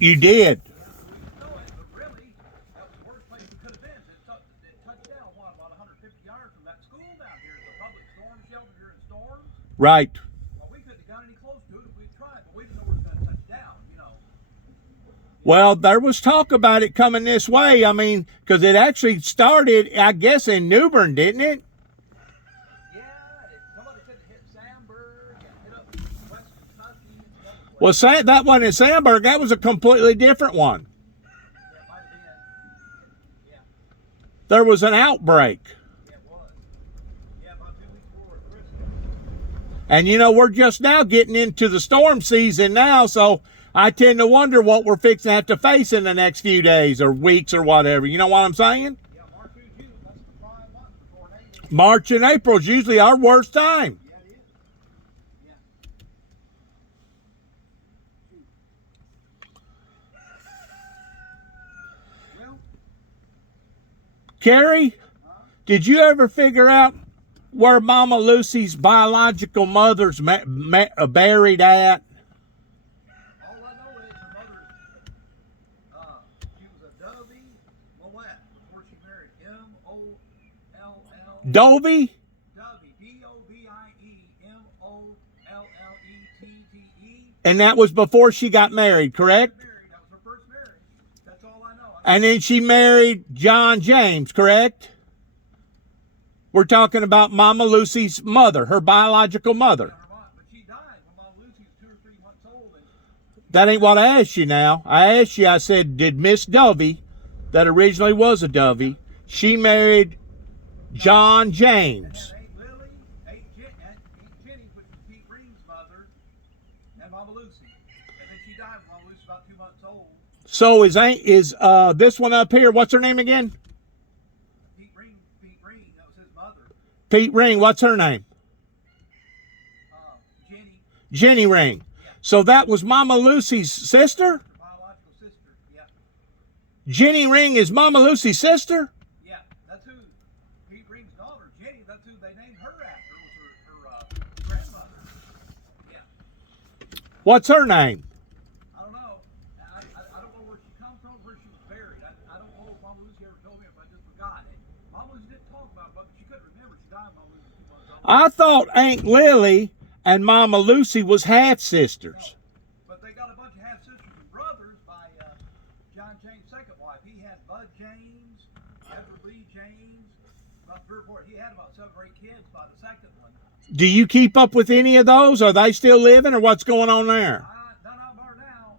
You did. Yeah, we didn't know it, but really, that was the worst place we could have been. It touched down, about 150 yards from that school down here. It's a public storm shelter during storms. Right. Well, we couldn't have got any close to it if we'd tried, but we didn't know it was going to touch down. Well, there was talk about it coming this way. I mean, because it actually started, I guess, in New Bern, didn't it? Yeah, somebody said it hit Sandburg and hit up West Kentucky and some other Well, places. that one in Sandburg, that was a completely different one. Yeah, it might have been. Yeah, There was an outbreak. yeah, it was. Yeah, about 2 weeks before Christmas. And, we're just now getting into the storm season now, so I tend to wonder what we're fixing to have to face in the next few days or weeks or whatever. You know what I'm saying? Yeah, March through June, that's the prime month for tornadoes. March and April is usually our worst time. Yeah, it is. Yeah. Well, Carrie, did you ever figure out where Mama Lucy's biological mother's buried at? all I know is her mother, she was a Dovey Mollett before she married M-O-L-L. Dovey? Dovey, D-O-V-I-E, M-O-L-L-E-T-T-E. And that was before she got married, correct? Married, that was her first marriage. That's all I know. And then she married John James, correct? We're talking about Mama Lucy's mother, her biological mother. But she died when Mama Lucy was 2 or 3 months old. And That ain't what I asked you now. I asked you, I said, did Miss Dovey, that originally was a Dovey, she married John James? Aunt Lily, Aunt Jenny, which was Pete Green's mother, and Mama Lucy. And then she died when Mama Lucy was about 2 months old. So is this one up here, what's her name again? Pete Green, that was his mother. Pete Ring, what's her name? Jenny, Jenny Ring. So that was Mama Lucy's sister? her biological sister. Yeah, Jenny Ring is Mama Lucy's sister? yeah, that's who Pete Green's daughter, Jenny. That's who they named her after. Was her grandmother. Yeah, What's her name? I don't know. I don't know where she comes from, where she was buried. I don't know if Mama Lucy ever told me, but I just forgot it. Mama Lucy didn't talk about it, but she couldn't remember. She died when Mama Lucy was 2 months old. I thought Aunt Lily and Mama Lucy was half sisters. But they got a bunch of half sisters and brothers by John James' second wife. He had Bud James, Edward Lee James, about 3 or 4. He had about 7 or 8 kids by the second one. Do you keep up with any of those? Are they still living or what's going on there? None of them are now.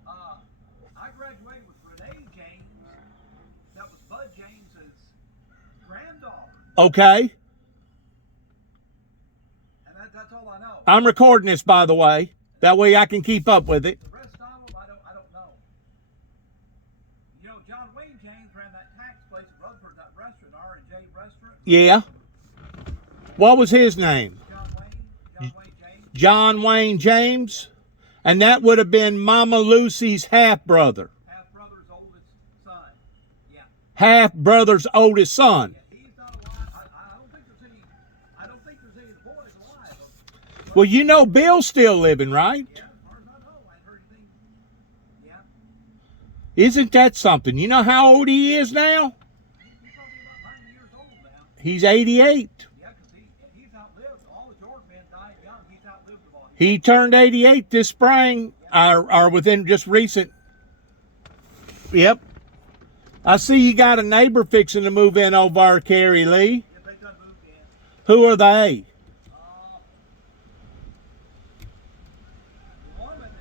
I graduated with Renee James. That was Bud James's granddaughter. Okay. And that's all I know. I'm recording this, by the way. That way I can keep up with it. The rest of them, I don't know. John Wayne James ran that tax place in Rutherford, that restaurant, R&J restaurant. Yeah. What was his name? John Wayne James. John Wayne James. And that would have been Mama Lucy's half-brother. Half-brother's oldest son. Yeah. Half-brother's oldest son. Yeah, he's not alive. I don't think there's any boys alive. Well, Bill's still living, right? Yeah, as far as I know, I ain't heard anything. Yeah. Isn't that something? You know how old he is now? He's probably about 90 years old now. He's 88. Yeah, because he's outlived. All the Jordan men died young. He's outlived them all. He turned 88 this spring, or within just recent. Yep. I see you got a neighbor fixing to move in over there, Carrie Lee. If they done moved in. Who are they? The woman that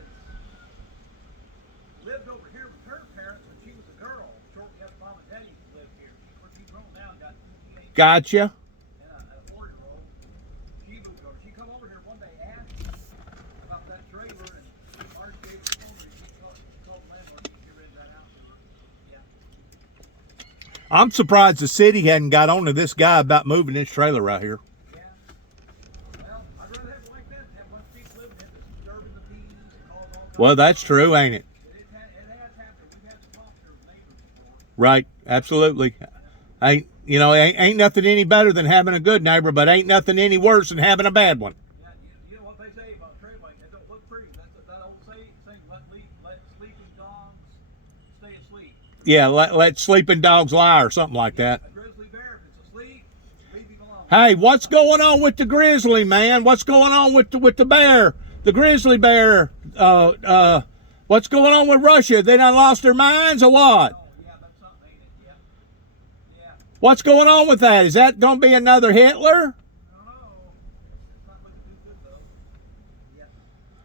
lived over here with her parents when she was a girl, shortly after Mom and Daddy lived here. She's grown now and got 2 teenage Gotcha. and a 4-year-old. She moved over. She come over here one day, asked about that trailer, and Marge gave her phone. She called the landlord. She rented that house. Yeah. I'm surprised the city hadn't got on to this guy about moving this trailer right here. Yeah. Well, I'd rather have it like that than have a bunch of people living in it that's disturbing the peace and causing all kinds Well, of that's true, ain't it? It has happened. We've had some talks here with neighbors before. Right. Absolutely. Ain't nothing any better than having a good neighbor, but ain't nothing any worse than having a bad one. Yeah, you know what they say about trailblazing? They don't look pretty. That old saying, let sleeping dogs stay asleep. Yeah, let sleeping dogs lie or something like that. A grizzly bear, if it's asleep, leave him alone. Hey, what's going on with the grizzly, man? What's going on with the bear, the grizzly bear? What's going on with Russia? They done lost their minds or what? Oh, yeah, that's something, ain't it? Yeah. Yeah. What's going on with that? Is that going to be another Hitler? I don't know. It's not looking too good, though. Yeah.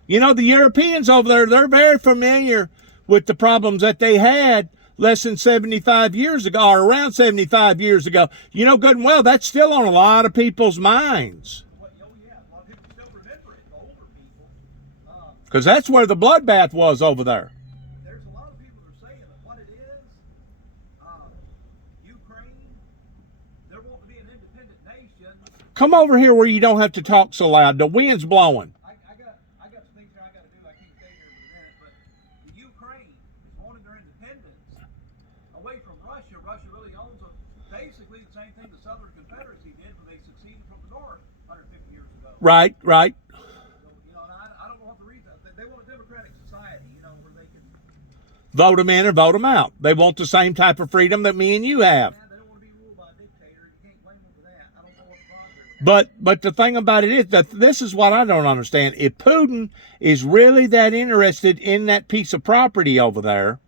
You know, the Europeans over there, they're very familiar with the problems that they had less than 75 years ago, or around 75 years ago. You know good and well, that's still on a lot of people's minds. Oh, yeah. A lot of people still remember it, the older people. Because that's where the bloodbath was over there. There's a lot of people that are saying that what it is, Ukraine, they're wanting to be an independent nation. Come over here where you don't have to talk so loud. The wind's blowing. I got some things here I got to do. I can't stay here in a minute, but the Ukraine is wanting their independence away from Russia. Russia really owns them. Basically, the same thing the Southern Confederacy did when they seceded from the North 150 years ago. Right. So, you know, and I don't know what the reason. They want a democratic society, you know, where they can. Vote them in or vote them out. They want the same type of freedom that me and you have. They don't want to be ruled by a dictator. You can't blame them for that. I don't know what the problem is. But the thing about it is that this is what I don't understand. If Putin is really that interested in that piece of property over there,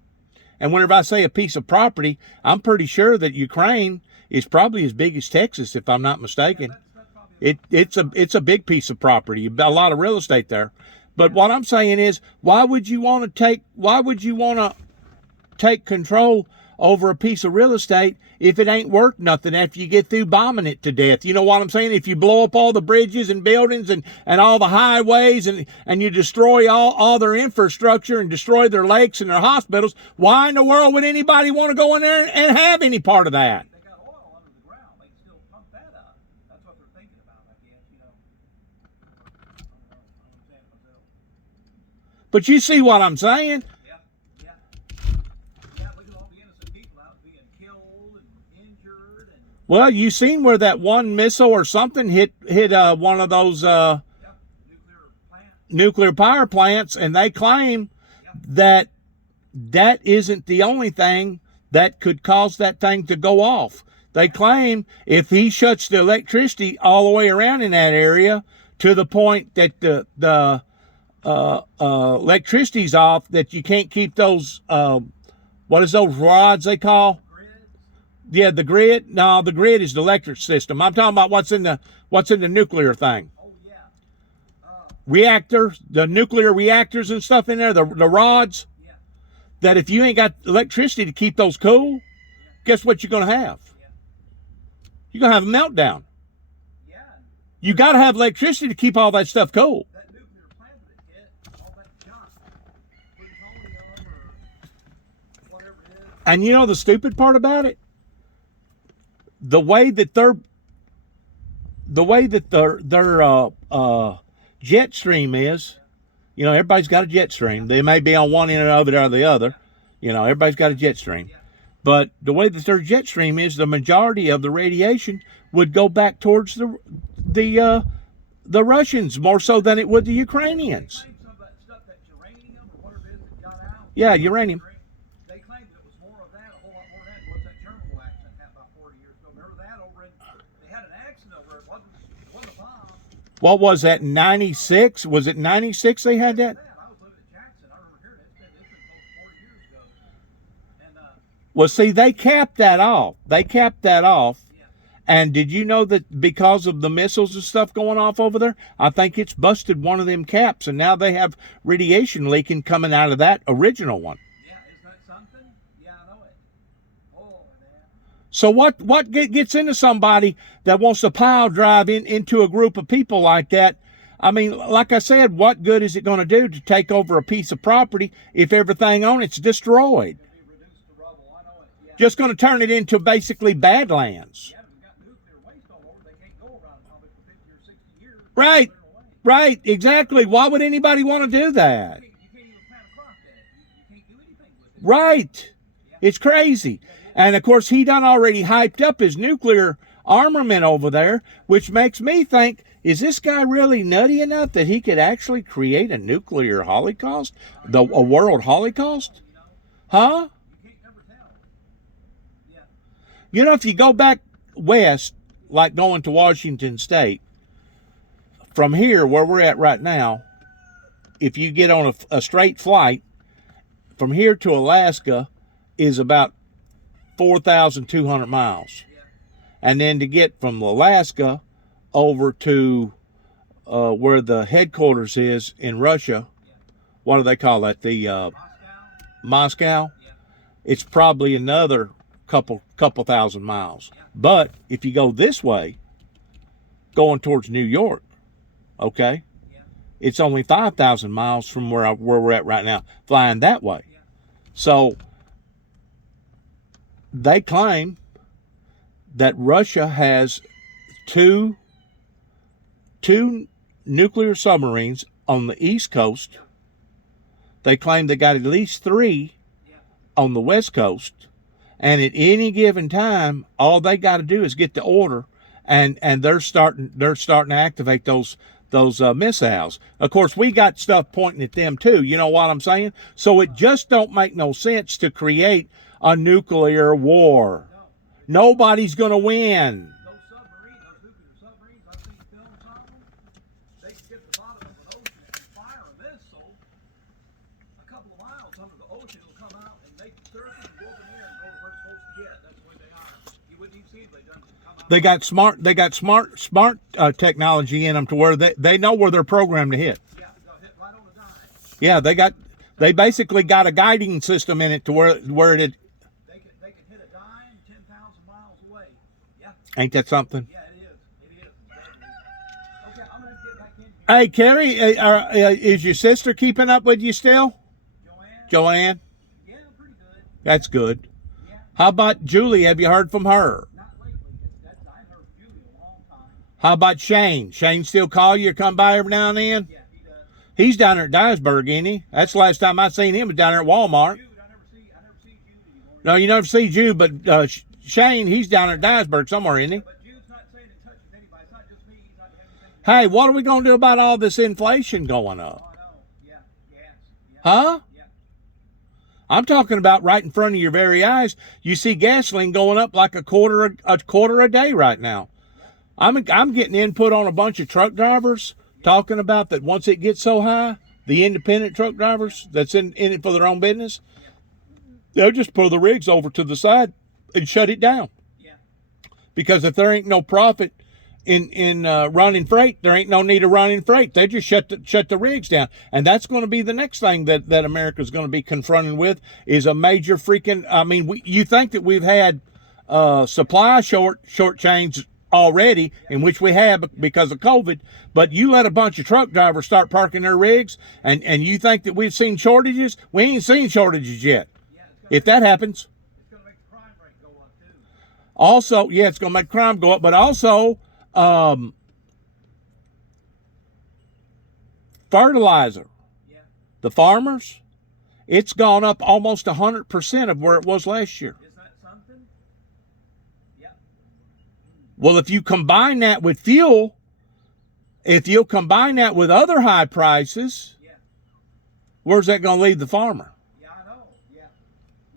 and whenever I say a piece of property, I'm pretty sure that Ukraine is probably as big as Texas, if I'm not mistaken. That's probably It's a big piece of property, a lot of real estate there. But what I'm saying is, why would you want to take control over a piece of real estate if it ain't worth nothing after you get through bombing it to death? You know what I'm saying? If you blow up all the bridges and buildings and all the highways and you destroy all their infrastructure and destroy their lakes and their hospitals, why in the world would anybody want to go in there and have any part of that? they got oil under the ground. They can still pump that up. That's what they're thinking about, I guess, you know. I don't know. I don't understand myself. But you see what I'm saying? Yeah. Look at all the innocent people out being killed and injured and Well, you seen where that one missile or something hit one of those nuclear plant. nuclear power plants, and they claim that isn't the only thing that could cause that thing to go off. They claim if he shuts the electricity all the way around in that area to the point that the electricity's off, that you can't keep those what is those rods they call? Grids. Yeah, the grid. No, the grid is the electric system. I'm talking about what's in the nuclear thing. Oh, yeah. Reactors, the nuclear reactors and stuff in there, the rods. Yeah. That if you ain't got electricity to keep those cool, guess what you're going to have? Yeah. You're going to have a meltdown. Yeah. You got to have electricity to keep all that stuff cool. That nuclear plant that it hit, all that junk, plutonium or whatever it is. And you know the stupid part about it? The way that their jet stream is, you know, everybody's got a jet stream. They may be on one end of it or the other. You know, everybody's got a jet stream. But the way that their jet stream is, the majority of the radiation would go back towards the Russians more so than it would the Ukrainians. They claim some of that stuff, that uranium or whatever it is that got out. Yeah, uranium. They claimed that it was more of that, a whole lot more of that. What's that Chernobyl accident happened about 40 years ago? Remember that over in, they had an accident over it. It wasn't a bomb. What was that, 96? Was it 96 they had that? I was living in Jackson. I remember hearing it. It's been close to 40 years ago. And, Well, see, they capped that off. yeah. And did you know that because of the missiles and stuff going off over there, I think it's busted one of them caps, and now they have radiation leaking coming out of that original one. Yeah, isn't that something? Yeah, I know it. Oh, man. So what gets into somebody that wants to pile drive into a group of people like that? I mean, like I said, what good is it going to do to take over a piece of property if everything on it's destroyed? It'll be reduced to rubble. I know it. Yeah. Just going to turn it into basically badlands. Yeah, we've got nuclear waste all over. They can't go around probably for 50 or 60 years. Right. Clear it away. Right, exactly. Why would anybody want to do that? You can't even plant a crop in it. You can't do anything with it. Right. It's crazy. And of course, he done already hyped up his nuclear armament over there, which makes me think, is this guy really nutty enough that he could actually create a nuclear holocaust? A world holocaust? Huh? You You know, if you go back west, like going to Washington State, from here where we're at right now, if you get on a straight flight from here to Alaska is about 4,200 miles. Yeah. And then to get from Alaska over to where the headquarters is in Russia, what do they call that? The Moscow? Yeah. It's probably another couple thousand miles. But if you go this way, going towards New York, okay, Yeah. it's only 5,000 miles from where we're at right now, flying that way. Yeah. So they claim that Russia has two nuclear submarines on the East Coast. They claim they got at least 3 on the West Coast. And at any given time, all they got to do is get the order, and they're starting to activate those missiles. Of course, we got stuff pointing at them too. You know what I'm saying? So it just don't make no sense to create a nuclear war. Nobody's gonna win. Those submarines, those nuclear submarines, I've seen films on them. They can get to the bottom of an ocean and fire a missile a couple of miles under the ocean. It'll come out and make the surface and go up in the air and go where it's supposed to get. That's the way they are. You wouldn't even see it. They done come out. They got smart technology in them to where they know where they're programmed to hit. Yeah, they'll hit right on the dime. Yeah, they basically got a guiding system in it to where it They can hit a dime 10,000 miles away. Yeah. ain't that something. Yeah, it is. It is. Okay, I'm gonna get back in here. Hey, Carrie, is your sister keeping up with you still? Joanne? Joanne? Yeah, pretty good. That's good. Yeah, How about Julie? Have you heard from her? not lately. I haven't heard from Julie in a long time. How about Shane? Shane still call you or come by every now and then? Yeah, he does. He's down there at Dyersburg, ain't he? That's the last time I seen him was down there at Walmart. Jude, I never see Jude anymore. No, you never see Jude, but Shane, he's down there at Dyersburg somewhere, isn't he? But Jude's not staying in touch with anybody. It's not just me. He's not having anything to do. Hey, what are we going to do about all this inflation going Oh, up? I know. Yeah, gas. Yeah. Huh? Yeah. I'm talking about right in front of your very eyes. You see gasoline going up like a quarter a day right now. I'm getting input on a bunch of truck drivers talking about that once it gets so high, the independent truck drivers that's in it for their own business, they'll just pull the rigs over to the side and shut it down. Yeah. Because if there ain't no profit in running freight, there ain't no need of running freight. They just shut the rigs down, and that's going to be the next thing that America's going to be confronted with is a major freaking. I mean, you think that we've had supply short change already, in which we have because of COVID, but you let a bunch of truck drivers start parking their rigs, and you think that we've seen shortages? We ain't seen shortages yet. Yeah. If that happens, It's gonna make the crime rate go up too. also, yeah, it's going to make crime go up, but also fertilizer. Yeah. The farmers, it's gone up almost 100% of where it was last year. Is that something? Yeah. Well, if you combine that with fuel, if you'll combine that with other high prices, Yeah. where's that going to leave the farmer? Yeah, I know. Yeah.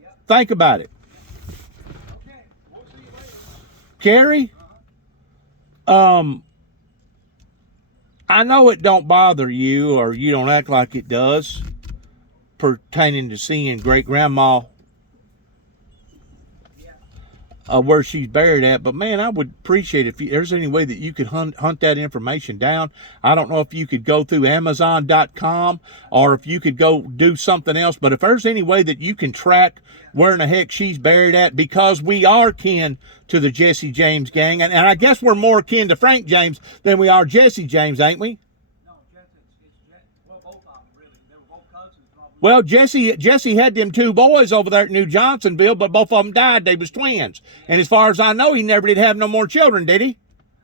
Yeah. Think about it. Okay. We'll see you later. Carrie, I know it don't bother you, or you don't act like it does, pertaining to seeing great grandma Yeah. where she's buried at, but man, I would appreciate if there's any way that you could hunt that information down. I don't know if you could go through Amazon.com or if you could go do something else, but if there's any way that you can track where in the heck she's buried at, because we are kin to the Jesse James gang, and I guess we're more kin to Frank James than we are Jesse James, ain't we? No, it's Jet. Well, both of them really. They were both cousins. Probably. Well, Jesse had them 2 boys over there at New Johnsonville, but both of them died. They was twins. And as far as I know, he never did have no more children, did he?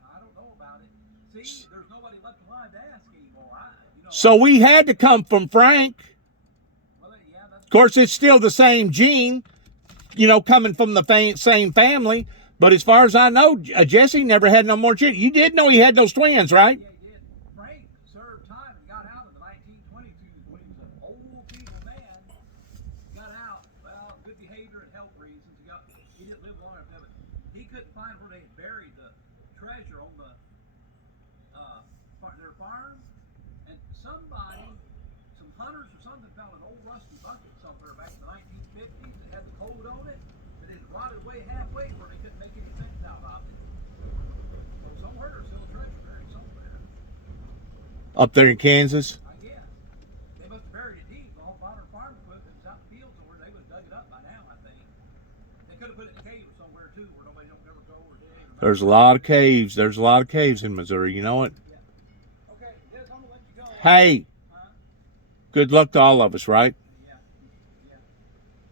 I don't know about it. See, there's nobody left alive to ask anymore. So we had to come from Frank. Well, yeah, that's Of course, it's still the same gene, coming from the same family. But as far as I know, Jesse never had no more children. You did know he had those twins, right? yeah, he did. Frank served time and got out in the 1922 when he was an old feeble man. Got out, well, good behavior and health reasons. He didn't live long enough to have he couldn't find where they buried the treasure on the their farm, and somebody, some hunters or something, found an old rusty bucket somewhere back in the 1950s that had the code on it, but it had rotted away halfway where they couldn't make any sense out of it. So somewhere there's still a treasure buried somewhere. Up there in Kansas. I guess they must have buried it deep. All modern farm equipment was out in the field somewhere. They would have dug it up by now, I think. They could have put it in a cave somewhere too, where nobody don't ever go or dig. There's a lot of caves. There's a lot of caves in Missouri. You know it. Okay, Des, I'm gonna let you go. Hey, Huh? good luck to all of us, right? Yeah. Yeah.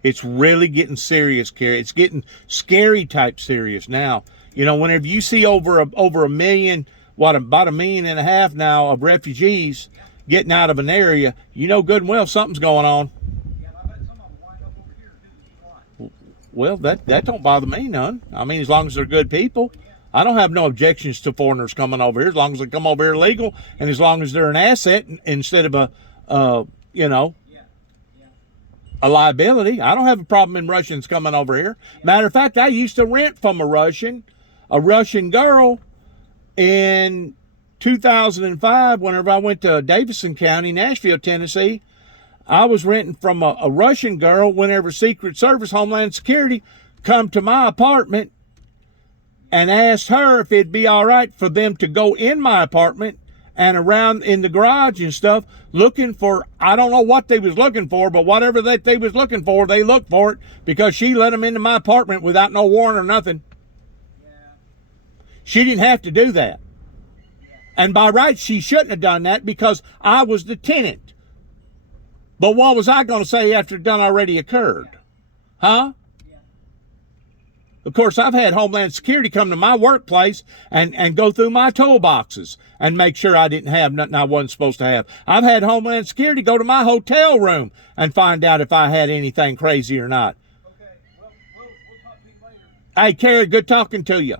It's really getting serious, Carrie. It's getting scary type serious now. You know, whenever you see over a million, about 1.5 million now of refugees getting out of an area, you know good and well something's going on. Yeah, I bet some of them wind up over here too. Well, that don't bother me none. I mean, as long as they're good people. I don't have no objections to foreigners coming over here as long as they come over here legal and as long as they're an asset instead of a liability. I don't have a problem in Russians coming over here. Matter of fact, I used to rent from a Russian girl in 2005 whenever I went to Davidson County, Nashville, Tennessee. I was renting from a Russian girl whenever Secret Service, Homeland Security come to my apartment and asked her if it'd be all right for them to go in my apartment and around in the garage and stuff looking for, I don't know what they was looking for, but whatever that they was looking for, they looked for it because she let them into my apartment without no warrant or nothing. Yeah. She didn't have to do that. And by rights, she shouldn't have done that because I was the tenant. But what was I going to say after it done already occurred? Huh? Of course, I've had Homeland Security come to my workplace and go through my toolboxes and make sure I didn't have nothing I wasn't supposed to have. I've had Homeland Security go to my hotel room and find out if I had anything crazy or not. Okay, well, we'll talk to you later. Hey, Carrie, good talking to you.